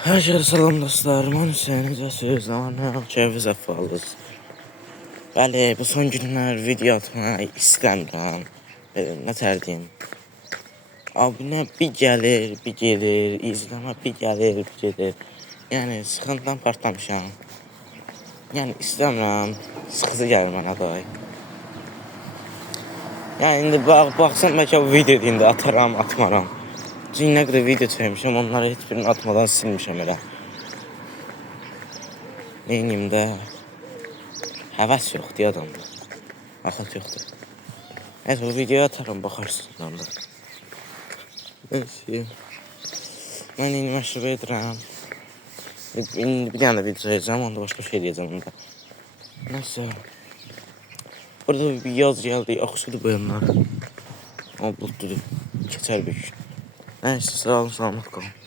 Hər şey salam dostlar, mən Hüseyin Cəsir, zamanı keyfi zəffalız. Bəli, bu son günlər video atmaq istəmirəm. Nə tərdim? Abunə bir gəlir, bir gelir, izləmə bir gəlir, bir gedir. Yəni, sıxıntıdan partlamışam. Yəni, istəmirəm, sıxıcı gəlir mənə day. Yəni, indi baxsam bəlkə bu video indi ataram, atmaram. Çünki nə qədər video çəkmişəm, onları heç birini atmadan silmişəm elə. Neynim də həvəs yoxdur adamda. Axat yoxdur. Neyse, bu videoyu atarım, baxarsınız onda. Neyse. Mən indi məşrəbə edirəm. Bir dənə də video çəkəcəm, onda başqa şey deyəcəm onda. Neyse. Burada bir yaz gəldi, axşudur bu yanlar. Ama bulutludur, keçər bir gün. Neyse, sağ olun, salamat qalın.